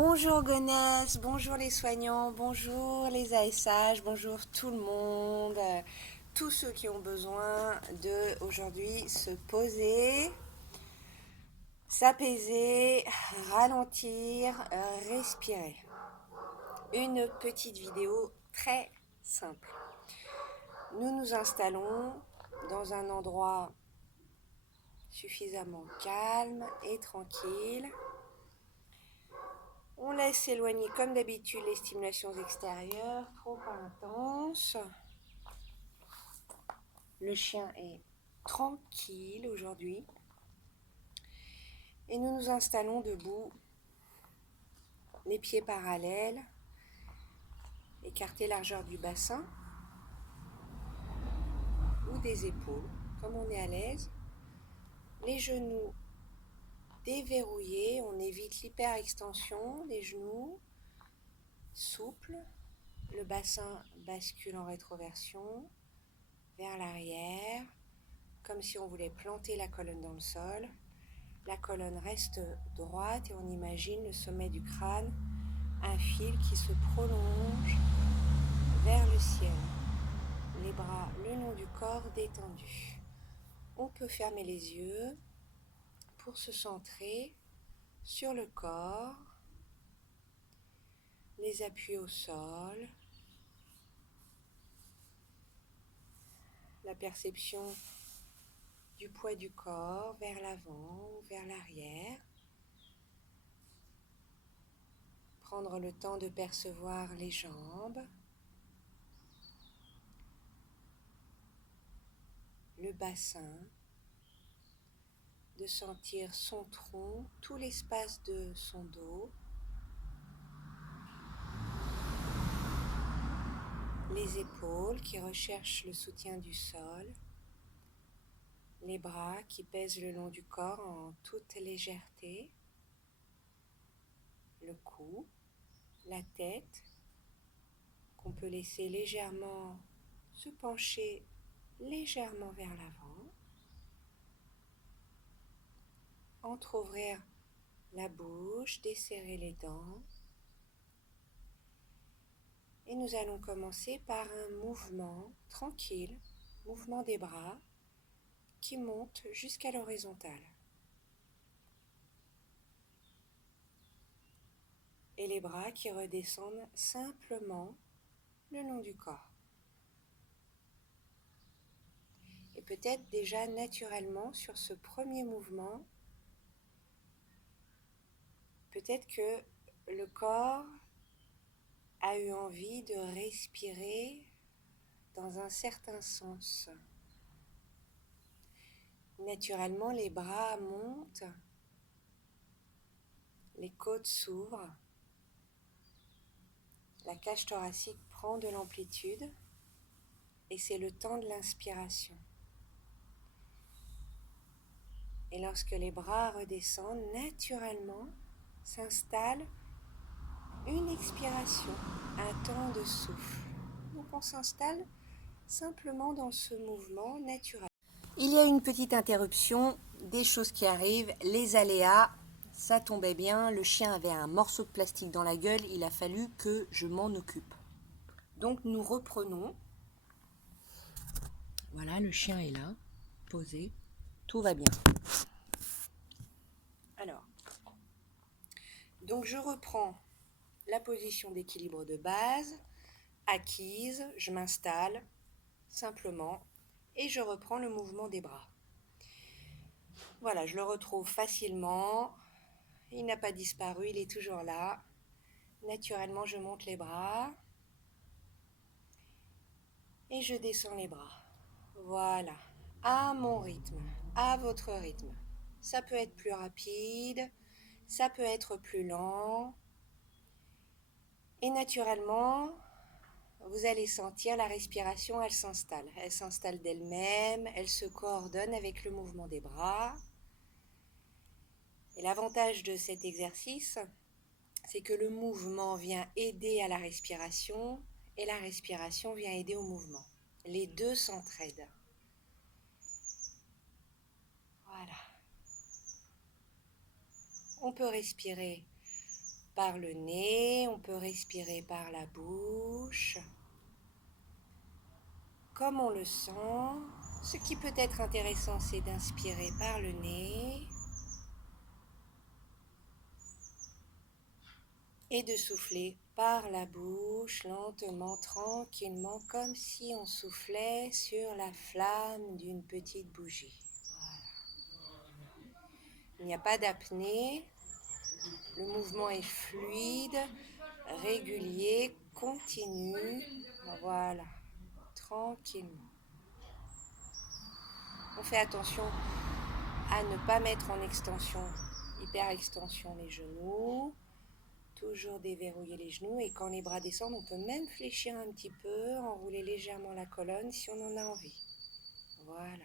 Bonjour Gonesse, bonjour les soignants, bonjour les ASH, bonjour tout le monde, tous ceux qui ont besoin de aujourd'hui se poser, s'apaiser, ralentir, respirer. Une petite vidéo très simple. Nous nous installons dans un endroit suffisamment calme et tranquille. On laisse s'éloigner comme d'habitude les stimulations extérieures, trop pas intenses. Le chien est tranquille aujourd'hui. Et nous nous installons debout, les pieds parallèles, écartés largeur du bassin ou des épaules, comme on est à l'aise. Les genoux déverrouillés, on évite l'hyperextension des genoux, souples. Le bassin bascule en rétroversion, vers l'arrière, comme si on voulait planter la colonne dans le sol. La colonne reste droite et on imagine le sommet du crâne, un fil qui se prolonge vers le ciel. Les bras le long du corps détendus. On peut fermer les yeux pour se centrer sur le corps, les appuis au sol, la perception du poids du corps vers l'avant ou vers l'arrière. Prendre le temps de percevoir les jambes, le bassin, de sentir son tronc, tout l'espace de son dos, les épaules qui recherchent le soutien du sol, les bras qui pèsent le long du corps en toute légèreté, le cou, la tête qu'on peut laisser légèrement se pencher légèrement vers l'avant, entrouvrir la bouche, desserrer les dents. Et nous allons commencer par un mouvement tranquille, mouvement des bras qui monte jusqu'à l'horizontale. Et les bras qui redescendent simplement le long du corps. Et peut-être déjà naturellement sur ce premier mouvement, peut-être que le corps a eu envie de respirer dans un certain sens. Naturellement, les bras montent, les côtes s'ouvrent, la cage thoracique prend de l'amplitude et c'est le temps de l'inspiration. Et lorsque les bras redescendent, naturellement s'installe une expiration, un temps de souffle. Donc on s'installe simplement dans ce mouvement naturel. Il y a une petite interruption, des choses qui arrivent, les aléas, ça tombait bien, le chien avait un morceau de plastique dans la gueule, il a fallu que je m'en occupe. Donc nous reprenons. Voilà, le chien est là, posé, tout va bien. Alors, donc je reprends la position d'équilibre de base, acquise, je m'installe simplement et je reprends le mouvement des bras. Voilà, je le retrouve facilement, il n'a pas disparu, il est toujours là. Naturellement, je monte les bras et je descends les bras. Voilà, à mon rythme, à votre rythme. Ça peut être plus rapide, ça peut être plus lent. Et naturellement, vous allez sentir la respiration, elle s'installe. Elle s'installe d'elle-même, elle se coordonne avec le mouvement des bras. Et l'avantage de cet exercice, c'est que le mouvement vient aider à la respiration et la respiration vient aider au mouvement. Les deux s'entraident. Voilà. On peut respirer par le nez, on peut respirer par la bouche, comme on le sent. Ce qui peut être intéressant, c'est d'inspirer par le nez et de souffler par la bouche, lentement, tranquillement, comme si on soufflait sur la flamme d'une petite bougie. Voilà. Il n'y a pas d'apnée, le mouvement est fluide, régulier, continu, voilà, tranquillement. On fait attention à ne pas mettre en extension, hyper extension les genoux. Toujours déverrouiller les genoux et quand les bras descendent, on peut même fléchir un petit peu, enrouler légèrement la colonne si on en a envie. Voilà.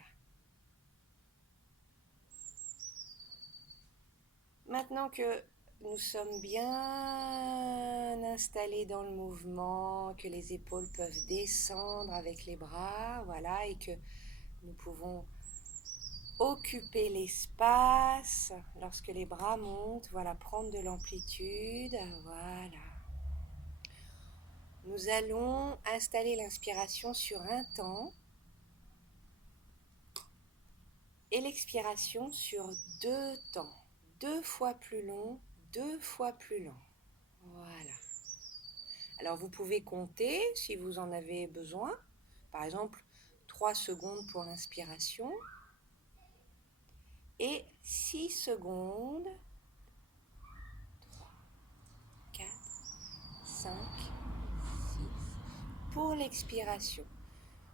Maintenant que nous sommes bien installés dans le mouvement, que les épaules peuvent descendre avec les bras, voilà, et que nous pouvons occuper l'espace lorsque les bras montent, voilà, prendre de l'amplitude, voilà. Nous allons installer l'inspiration sur un temps et l'expiration sur 2 temps. 2 fois plus long, 2 fois plus lent. Voilà. Alors vous pouvez compter si vous en avez besoin. Par exemple, 3 secondes pour l'inspiration et 6 secondes. 3, 4, 5, 6 pour l'expiration.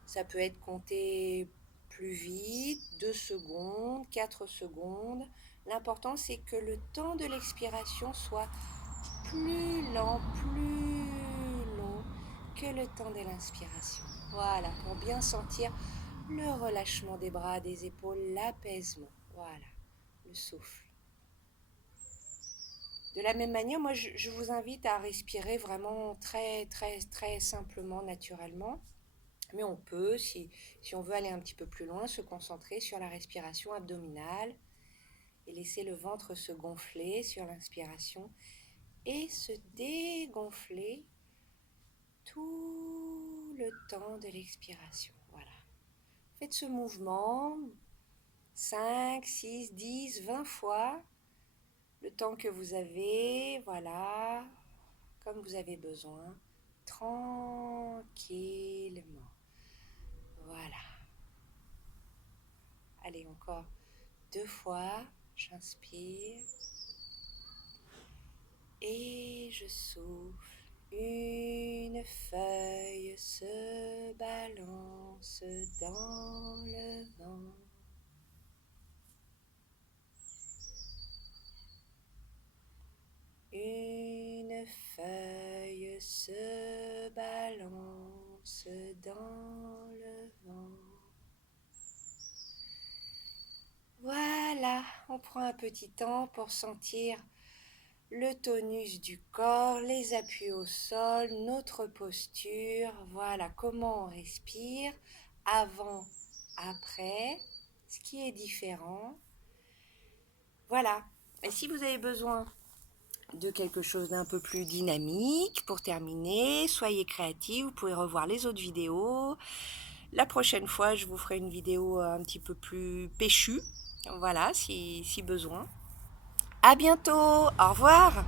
Ça peut être compté plus vite, 2 secondes, 4 secondes. L'important, c'est que le temps de l'expiration soit plus lent, plus long que le temps de l'inspiration. Voilà, pour bien sentir le relâchement des bras, des épaules, l'apaisement. Voilà, le souffle. De la même manière, moi, je vous invite à respirer vraiment très, très, très simplement, naturellement. Mais on peut, si on veut aller un petit peu plus loin, se concentrer sur la respiration abdominale et laisser le ventre se gonfler sur l'inspiration et se dégonfler tout le temps de l'expiration. Voilà. Faites ce mouvement 5, 6, 10, 20 fois, le temps que vous avez, voilà, comme vous avez besoin, tranquillement. Voilà. Allez, encore 2 fois, j'inspire et je souffle. Une feuille se balance dans le vent. Une feuille se balance dans le vent. Voilà, on prend un petit temps pour sentir le tonus du corps, les appuis au sol, notre posture. Voilà comment on respire avant, après, ce qui est différent. Voilà. Et si vous avez besoin de quelque chose d'un peu plus dynamique, pour terminer, soyez créatifs, vous pouvez revoir les autres vidéos. La prochaine fois, je vous ferai une vidéo un petit peu plus péchue, voilà, si besoin. À bientôt, au revoir.